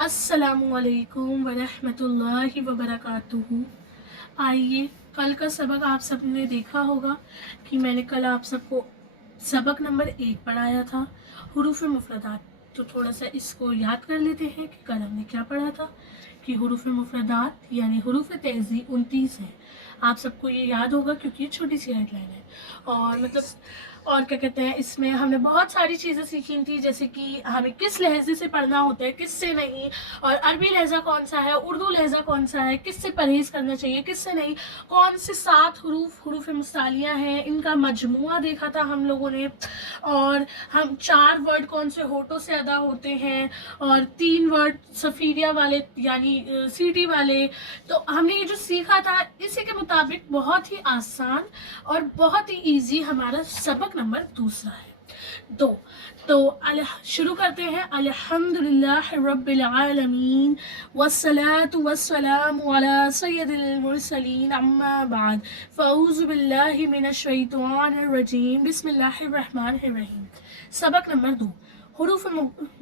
अस्सलामुअलैकुम वरहमतुल्लाहि वबरकातुहू। आइए, कल का सबक आप सबने देखा होगा कि मैंने कल आप सबको सबक नंबर 1 पढ़ाया था, हुरूफ मुफरदात। तो थोड़ा सा इसको याद कर लेते हैं कि कल हमने क्या पढ़ा था कि हुरूफ मुफरदात यानी हुरूफ तेज़ी 29 है। आप सबको ये याद होगा क्योंकि ये छोटी सी हेडलाइन है और और क्या कहते हैं, इसमें हमने बहुत सारी चीज़ें सीखी थी, जैसे कि हमें किस लहजे से पढ़ना होता है, किससे नहीं, और अरबी लहजा कौन सा है, उर्दू लहजा कौन सा है, किससे परहेज़ करना चाहिए, किससे नहीं, कौन से 7 हुरूफ मुस्तालियाँ हैं, इनका मजमुआ देखा था हम लोगों ने, और हम 4 वर्ड कौन से होठों से अदा होते हैं और 3 वर्ड सफ़ीरिया वाले यानी सीटी वाले। तो हमने ये जो सीखा था इसी के मुताबिक बहुत ही आसान और बहुत ही इजी हमारा सबक नंबर 2 है। तो शुरू करते हैं। अल्हम्दुलिल्लाह रब्बिल आलमीन वस्सलातु वस्सलामु अला सय्यदिल मुरसलीन अम्मा बाद फ़अऊज़ु बिल्लाहि मिनश शैतानिर रजीम बिस्मिल्लाहिर रहमानिर रहीम। सबक नंबर 2, हुरूफ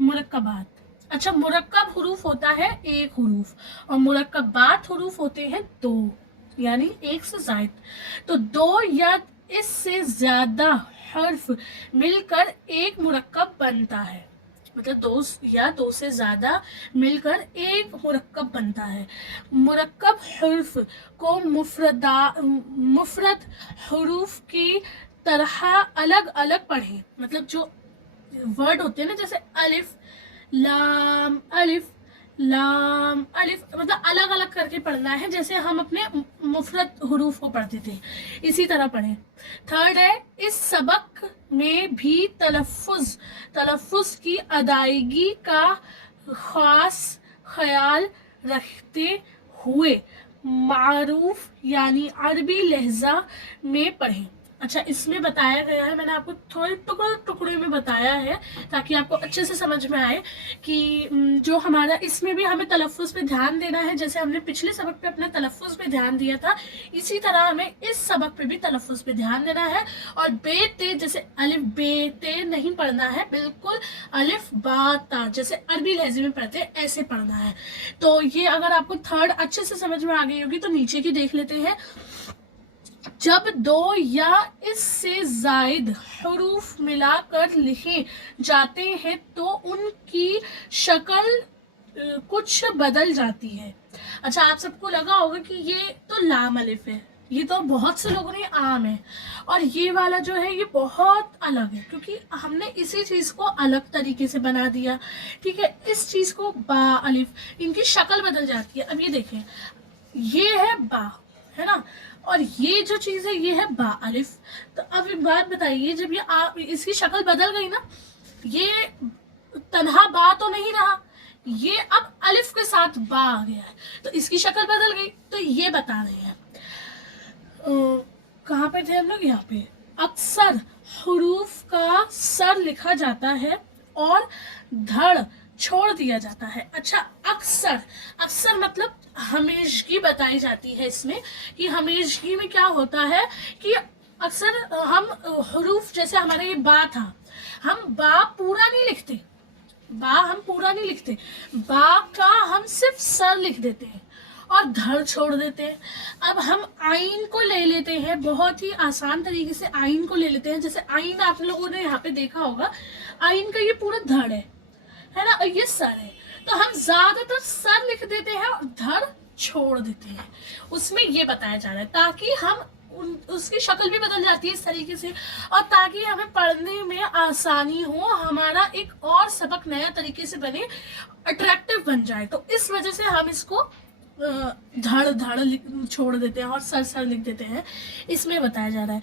मुरक्कबात। अच्छा, मुरक्कब हुरूफ होता है एक हुरूफ और मुरक्कबात हुरूफ होते हैं 2 यानी 1 से ज़ायद। तो 2 या इससे ज़्यादा हर्फ मिलकर एक मुरक्कब बनता है, मतलब 2 या 2 से ज़्यादा मिलकर एक मुरक्कब बनता है। मुरक्कब हर्फ को मुफरद हुरूफ की तरह अलग अलग पढ़ें। मतलब जो वर्ड होते हैं ना, जैसे अलिफ लाम अलिफ लाम अलिफ, मतलब अलग अलग करके पढ़ना है, जैसे हम अपने मुफरद हुरूफ को पढ़ते थे, इसी तरह पढ़ें। थर्ड है, इस सबक में भी तलफ़ुज़ की अदायगी का ख़ास ख्याल रखते हुए मारूफ यानी अरबी लहजा में पढ़ें। अच्छा, इसमें बताया गया है, मैंने आपको थोड़े टुकड़े में बताया है ताकि आपको अच्छे से समझ में आए कि जो हमारा इसमें भी हमें तलफ़ुज़ पे ध्यान देना है। जैसे हमने पिछले सबक पे अपने तलफ़ुज़ पे ध्यान दिया था, इसी तरह हमें इस सबक पे भी तलफ़ुज़ पे ध्यान देना है। और बे ते, जैसे अलिफ बे ते नहीं पढ़ना है, बिल्कुल अलिफ बा ता जैसे अरबी लहजे में पढ़ते हैं ऐसे पढ़ना है। तो ये अगर आपको थर्ड अच्छे से समझ में आ गई होगी तो नीचे की देख लेते हैं। जब 2 या इससे ज़ायद हुरूफ मिलाकर लिखे जाते हैं तो उनकी शक्ल कुछ बदल जाती है। अच्छा, आप सबको लगा होगा कि ये तो लाम अलिफ है, ये तो बहुत से लोगों ने आम है, और ये वाला जो है ये बहुत अलग है क्योंकि हमने इसी चीज़ को अलग तरीके से बना दिया। ठीक है, इस चीज़ को बा अलिफ, इनकी शक्ल बदल जाती है। अब ये देखें, ये है बा, है ना, और ये जो चीज़ है ये है बा अलिफ। तो अब एक बात बताइए, जब ये इसकी शक्ल बदल गई ना, ये तन्हा बा तो नहीं रहा, ये अब अलिफ के साथ बा आ गया है, तो इसकी शक्ल बदल गई। तो ये बता रहे हैं, कहाँ पे थे हम लोग, यहाँ पे। अक्सर हुरूफ का सर लिखा जाता है और धड़ छोड़ दिया जाता है। अच्छा, अक्सर अक्सर मतलब हमेशगी बताई जाती है इसमें, कि हमेशगी में क्या होता है कि अक्सर हम हुरूफ, जैसे हमारे ये बा था, हम बा पूरा नहीं लिखते, बा का हम सिर्फ सर लिख देते हैं और धड़ छोड़ देते हैं। अब हम आइन को ले लेते हैं, बहुत ही आसान तरीके से आइन को ले लेते हैं। जैसे आइन आप लोगों ने यहाँ पे देखा होगा, आइन का ये पूरा धड़ है ना, और ये सर है, तो हम ज्यादातर सर लिख देते हैं और धड़ छोड़ देते हैं। उसमें ये बताया जा रहा है ताकि हम उसकी शक्ल भी बदल जाती है इस तरीके से, और ताकि हमें पढ़ने में आसानी हो, हमारा एक और सबक नया तरीके से बने, अट्रैक्टिव बन जाए। तो इस वजह से हम इसको धड़ छोड़ देते हैं और सर लिख देते हैं। इसमें बताया जा रहा है।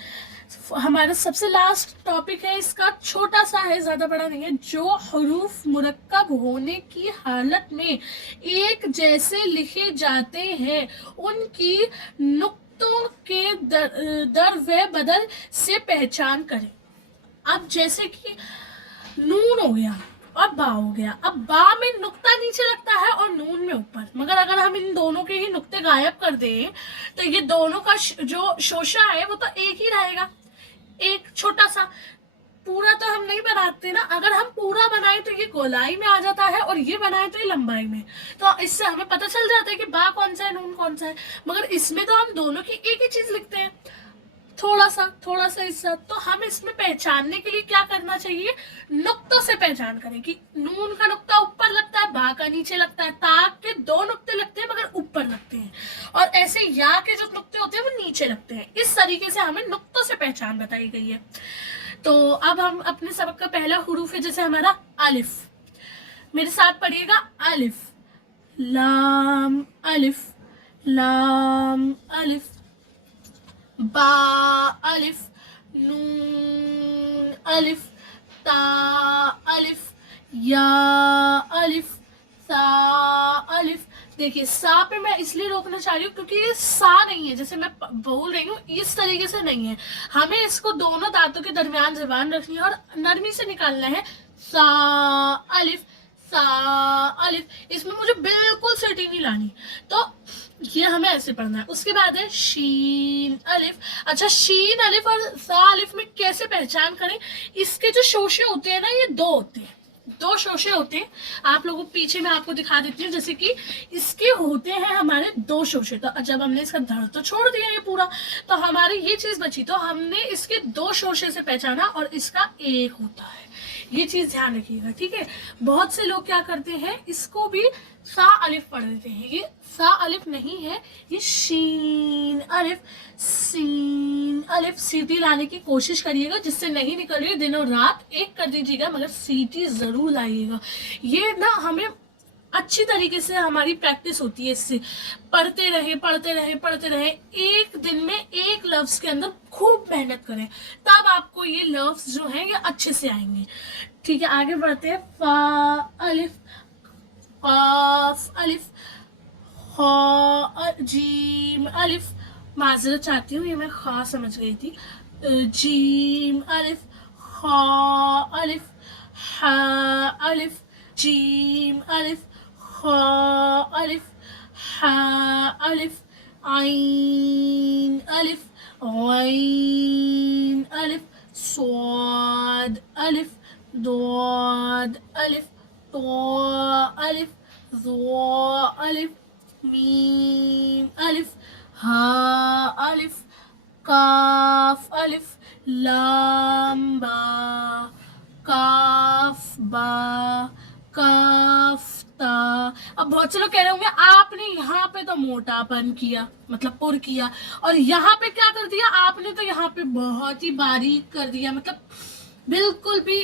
हमारा सबसे लास्ट टॉपिक है, इसका छोटा सा है, ज़्यादा बड़ा नहीं है। जो हरूफ मुरक्कब होने की हालत में एक जैसे लिखे जाते हैं उनकी नुक्तों के दर व बदल से पहचान करें। अब जैसे कि नून हो गया और बा हो गया, अब बा में नुक्ता नीचे लगता है और नून में ऊपर, मगर अगर हम इन दोनों के ही नुक्ते गायब कर दें तो ये दोनों का जो शोशा है वो तो एक ही रहेगा, एक छोटा सा। पूरा तो हम नहीं बनाते ना, अगर हम पूरा बनाए तो ये गोलाई में आ जाता है और ये बनाए तो ये लंबाई में, तो इससे हमें पता चल जाता है कि बा कौन सा है नून कौन सा है। मगर इसमें तो हम दोनों की एक ही चीज लिखते हैं, थोड़ा सा हिस्सा। तो हम इसमें पहचानने के लिए क्या करना चाहिए, नुक्तों से पहचान करें कि नून का नुक्ता ऊपर लगता है, बा का नीचे लगता है, ता के दो नुक्ते लगते हैं मगर ऊपर लगते हैं, और ऐसे या के जो नुक्ते होते हैं वो नीचे लगते हैं। इस तरीके से हमें नुक्तों से पहचान बताई गई है। तो अब हम अपने सबक का पहला हुरूफ है, जैसे हमारा अलिफ, मेरे साथ पढ़िएगा, अलिफ लाम अलिफ, लाम अलिफ, बा अलिफ, नून अलिफ, ता अलिफ, या अलिफ, सा अलिफ। देखिए सा पे मैं इसलिए रोकना चाह रही हूँ क्योंकि ये सा नहीं है, जैसे मैं बोल रही हूँ इस तरीके से नहीं है, हमें इसको दोनों दांतों के दरमियान ज़बान रखनी है और नरमी से निकालना है। सा अलिफ, सा अलिफ, इसमें मुझे बिल्कुल सीटी नहीं लानी, तो ये हमें ऐसे पढ़ना है। उसके बाद है शीन अलिफ। अच्छा, शीन अलिफ और सा अलिफ में कैसे पहचान करें, इसके जो शोशे होते हैं ना, ये दो होते हैं, दो शोशे होते हैं। आप लोगों को पीछे मैं आपको दिखा देती हूँ, जैसे कि इसके होते हैं हमारे दो शोशे। तो जब हमने इसका धड़ तो छोड़ दिया ये पूरा, तो हमारी ये चीज बची, तो हमने इसके दो शोशे से पहचाना और इसका एक होता है, ये चीज ध्यान रखिएगा, ठीक है। बहुत से लोग क्या करते हैं, इसको भी सा अलिफ पढ़ देते हैं, ये सा अलिफ नहीं है, ये शीन अलिफ, सीन अलिफ। सीटी लाने की कोशिश करिएगा, जिससे नहीं निकल रही है दिनों रात एक कर दीजिएगा, मगर सीटी जरूर लाइएगा। ये ना हमें अच्छी तरीके से हमारी प्रैक्टिस होती है, इससे पढ़ते रहे, एक दिन में एक लफ्ज के अंदर खूब मेहनत करें, तब आपको ये लफ्ज जो हैं ये अच्छे से आएंगे, ठीक है। आगे बढ़ते हैं, फा अलिफ, काफ अलिफ, खा, जीम अलिफ, माजरत चाहती हूँ, ये मैं खा समझ गई थी, जीम अलिफ, खा अलिफ, हा अलिफ, जीम अलिफ, खा अलिफ, हा अलिफ, आइन अलिफ, गैन अलिफ, स्वाद अलिफ, दाद अलिफ, तो अलिफ, ज़ो अलिफ, मीम अलिफ, हा अलिफ, काफ अलिफ, लाम बा, काफ बा, काफ ता। अब बहुत से लोग कह रहे होंगे आपने यहाँ पे तो मोटापन किया, मतलब पुर किया, और यहाँ पे क्या कर दिया आपने, तो यहाँ पे बहुत ही बारीक कर दिया, मतलब बिल्कुल भी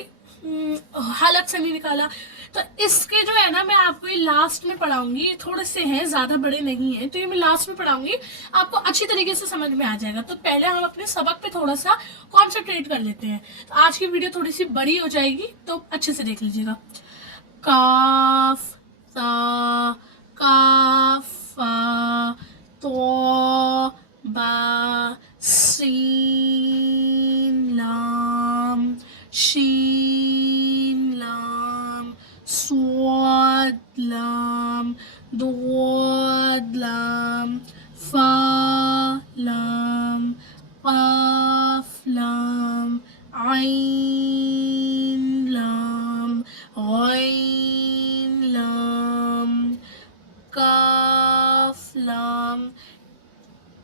हलक से नहीं निकाला। तो इसके जो है ना, मैं आपको ये लास्ट में पढ़ाऊंगी, थोड़े से हैं, ज़्यादा बड़े नहीं हैं, तो ये मैं लास्ट में पढ़ाऊंगी, आपको अच्छी तरीके से समझ में आ जाएगा। तो पहले हम अपने सबक पे थोड़ा सा कॉन्सेंट्रेट कर लेते हैं। तो आज की वीडियो थोड़ी सी बड़ी हो जाएगी, तो अच्छे से देख लीजिएगा। काफ, सा, काफ, फा, तो, बा, सीन, लाम, शीन, लाम, स्वाद, लाम, दाद, लाम, फा, लाम, काफ, लाम, आइन, लाम, गैन, लाम, काफ, लाम,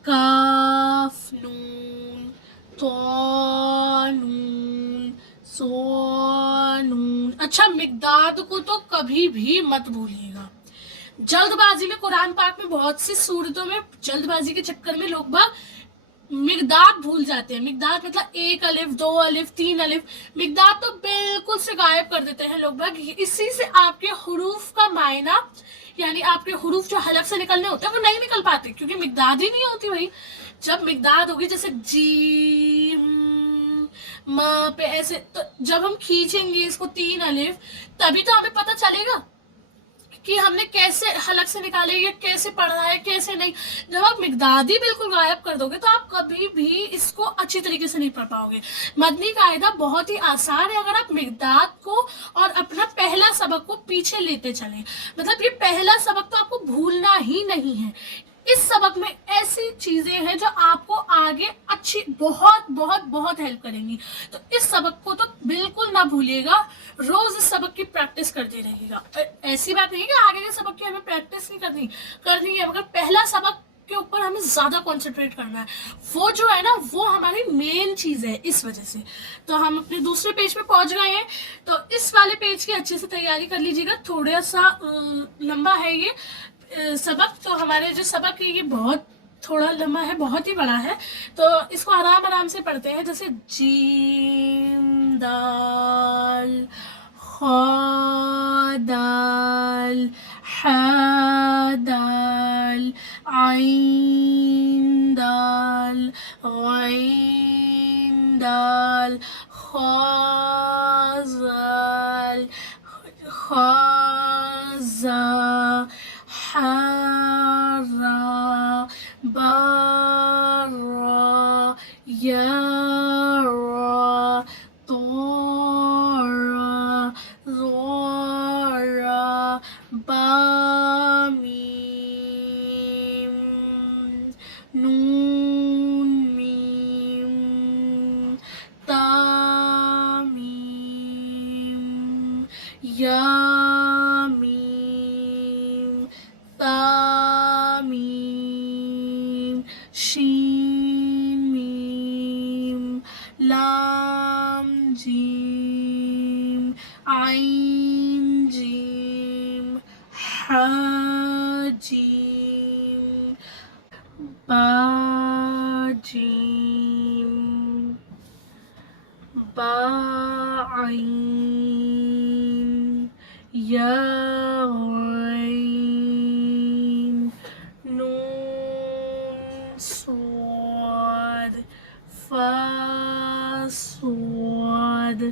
काफ, नून, तो, नून, सो, नून। अच्छा, मिक़दाद को तो कभी भी मत भूलिएगा। जल्दबाजी में, कुरान पाक में बहुत सी सूरतों में जल्दबाजी के चक्कर में लोग बाग मिक़दाद भूल जाते हैं। मिक़दाद मतलब एक अलिफ, दो अलिफ, तीन अलिफ, मिक़दाद तो बिल्कुल से गायब कर देते हैं लोग बाग। इसी से आपके हुरूफ का मायना, यानी आपके हुरूफ जो हलक से निकलने होते हैं वो नहीं निकल पाते, क्योंकि मिक़दाद ही नहीं होती भाई। जब मिक़दाद होगी, जैसे जी माँ पे ऐसे, तो जब हम खींचेंगे इसको तीन अलिफ, तभी तो हमें पता चलेगा कि हमने कैसे हलक से निकाले, ये कैसे पढ़ना है कैसे नहीं। जब आप मिक़दाद ही बिल्कुल गायब कर दोगे तो आप कभी भी इसको अच्छी तरीके से नहीं पढ़ पाओगे। मदनी कायदा बहुत ही आसान है, अगर आप मिक़दाद को और अपना पहला सबक को पीछे लेते चले, मतलब ये पहला सबक तो आपको भूलना ही नहीं है। اس سبق میں ایسی چیزیں ہیں جو آپ کو آگے اچھی بہت بہت بہت ہیلپ کریں گی. تو اس سبق کو تو بالکل نہ بھولیے گا, روز اس سبق کی پریکٹس کرتے رہیے گا. ایسی بات نہیں ہے کہ آگے کے سبق کی ہمیں پریکٹس نہیں کرنی ہے, مگر پہلا سبق کے اوپر ہمیں زیادہ کانسنٹریٹ کرنا ہے. وہ جو ہے نا وہ ہماری مین چیز ہے. اس وجہ سے تو ہم اپنے دوسرے پیج پہ پہنچ گئے ہیں. تو اس والے پیج کی اچھے سے تیاری کر لیجیے گا. تھوڑا سا لمبا ہے یہ سبق, تو ہمارے جو سبق ہے یہ بہت تھوڑا لمبا ہے, بہت ہی بڑا ہے. تو اس کو آرام آرام سے پڑھتے ہیں, جیسے جیم دال خا دال ح دال عین دال غین دال خا زال خا زا ح را با را یا را طا را ظا را با میم نون میم تا میم یا میم تا میم شین میم لام جیم عین جیم ح جیم با جیم با عین یا غین نون صاد فا صاد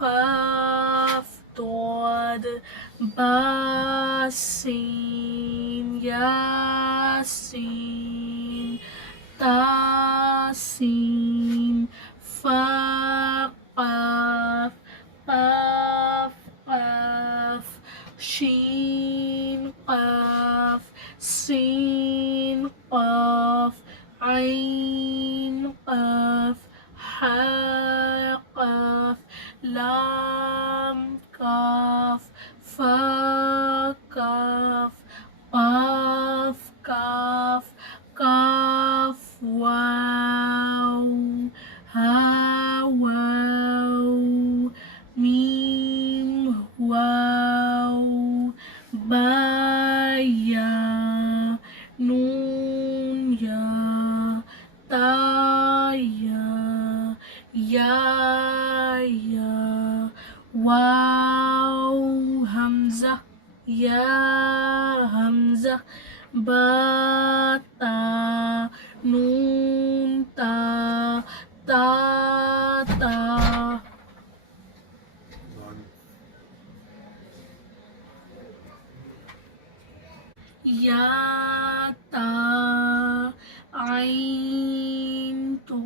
قاف ضاد با سین یا سین تا سین فا قاف قاف قاف شین قاف سین قاف عین قاف ح قاف لام کاف فا کاف قاف کاف کاف واو ہا واو میم واو با یا نون یا تا یا واو حمزہ یا حمزہ با تا نون تا یا تا عین تو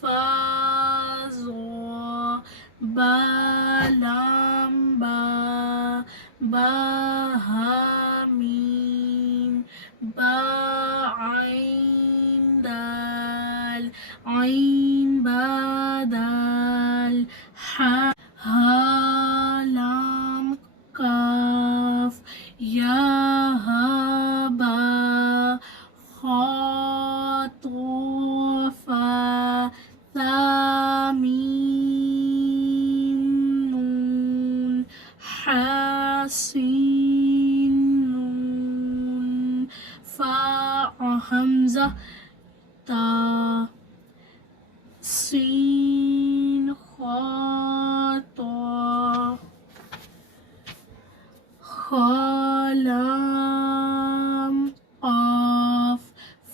فا ضا با لام با ہا میم با عین دال عین با دال ہا لام کاف یا ہا با خا تو فا ثا میم نون ح سین نون فا حمزہ تا سین خا تو خا لام قاف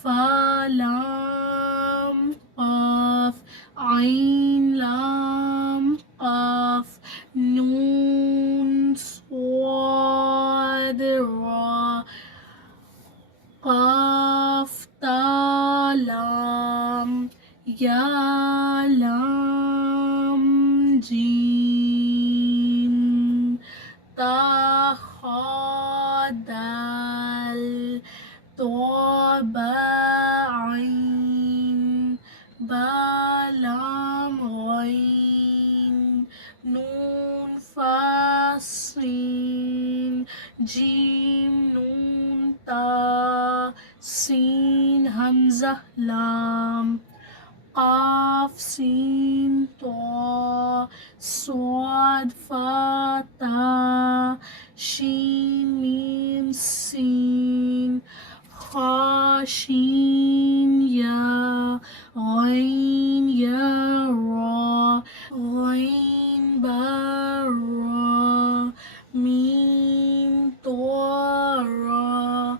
فا لام قاف عین لام قاف نون صاد را قاف تا لام یا لام جیم تا خا دال تو जीम नून ता सीन हमजा लाम काफ सीन तो स्वाद फा ता शीन मीम सीन खा शीन या गैन या रा गैन बा रा मीम तो रा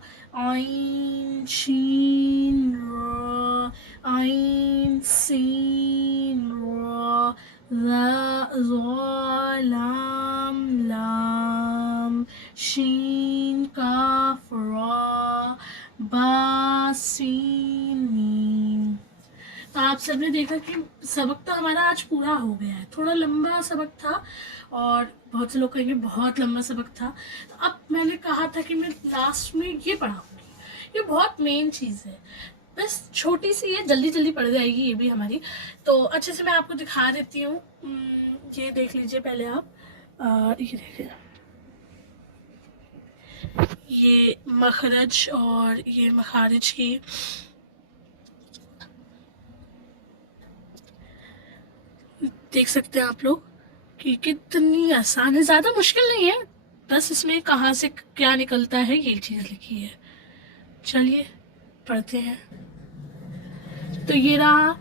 ऐन शीन रा ऐन सीन रा ज़ा लाम लाम शीन काफ रा बा सीन मीम। तो आप सबने देखा कि सबक तो हमारा आज पूरा हो गया है। थोड़ा लंबा सबक था और बहुत से लोग कहेंगे बहुत लंबा सबक था। तो अब मैंने कहा था कि मैं लास्ट में ये पढ़ाऊँगी, ये बहुत मेन चीज़ है, बस छोटी सी है, जल्दी जल्दी पढ़ जाएगी ये भी हमारी। तो अच्छे से मैं आपको दिखा देती हूँ। ये देख लीजिए पहले आप, ये देखिए, ये मखरज और ये मखारिज की देख सकते हैं आप लोग कि कितनी आसान है, ज़्यादा मुश्किल नहीं है, बस इसमें कहाँ से क्या निकलता है ये चीज़ लिखी है। चलिए पढ़ते हैं। तो ये रहा।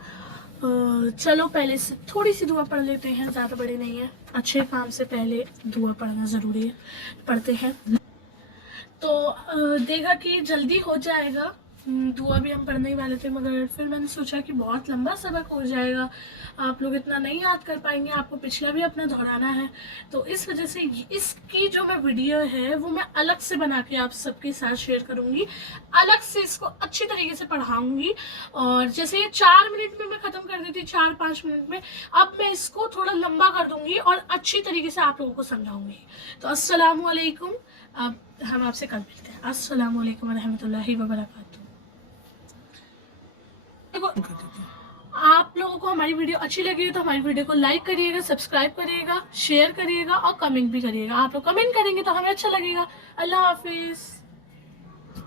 चलो पहले से थोड़ी सी दुआ पढ़ लेते हैं, ज़्यादा बड़ी नहीं है। अच्छे काम से पहले दुआ पढ़ना ज़रूरी है, पढ़ते हैं। तो देखा कि जल्दी हो जाएगा, दुआ भी हम पढ़ने ही वाले थे, मगर फिर मैंने सोचा कि बहुत लंबा सबक हो जाएगा, आप लोग इतना नहीं याद कर पाएंगे, आपको पिछला भी अपना दोहराना है। तो इस वजह से इसकी जो मैं वीडियो है वो मैं अलग से बना के आप सबके साथ शेयर करूँगी, अलग से इसको अच्छी तरीके से पढ़ाऊँगी। और जैसे ये 4 मिनट में मैं ख़त्म कर देती, 4-5 मिनट में, अब मैं इसको थोड़ा लंबा कर दूँगी और अच्छी तरीके से आप लोगों को समझाऊँगी। तो अस्सलामु अलैकुम, अब हम आपसे कल मिलते हैं। अस्सलामु अलैकुम रहमतुल्लाहि व बरकातहू। आप लोगों को हमारी वीडियो अच्छी लगी है तो हमारी वीडियो को लाइक करिएगा, सब्सक्राइब करिएगा, शेयर करिएगा और कमेंट भी करिएगा। आप लोग कमेंट करेंगे तो हमें अच्छा लगेगा। अल्लाह हाफिज़।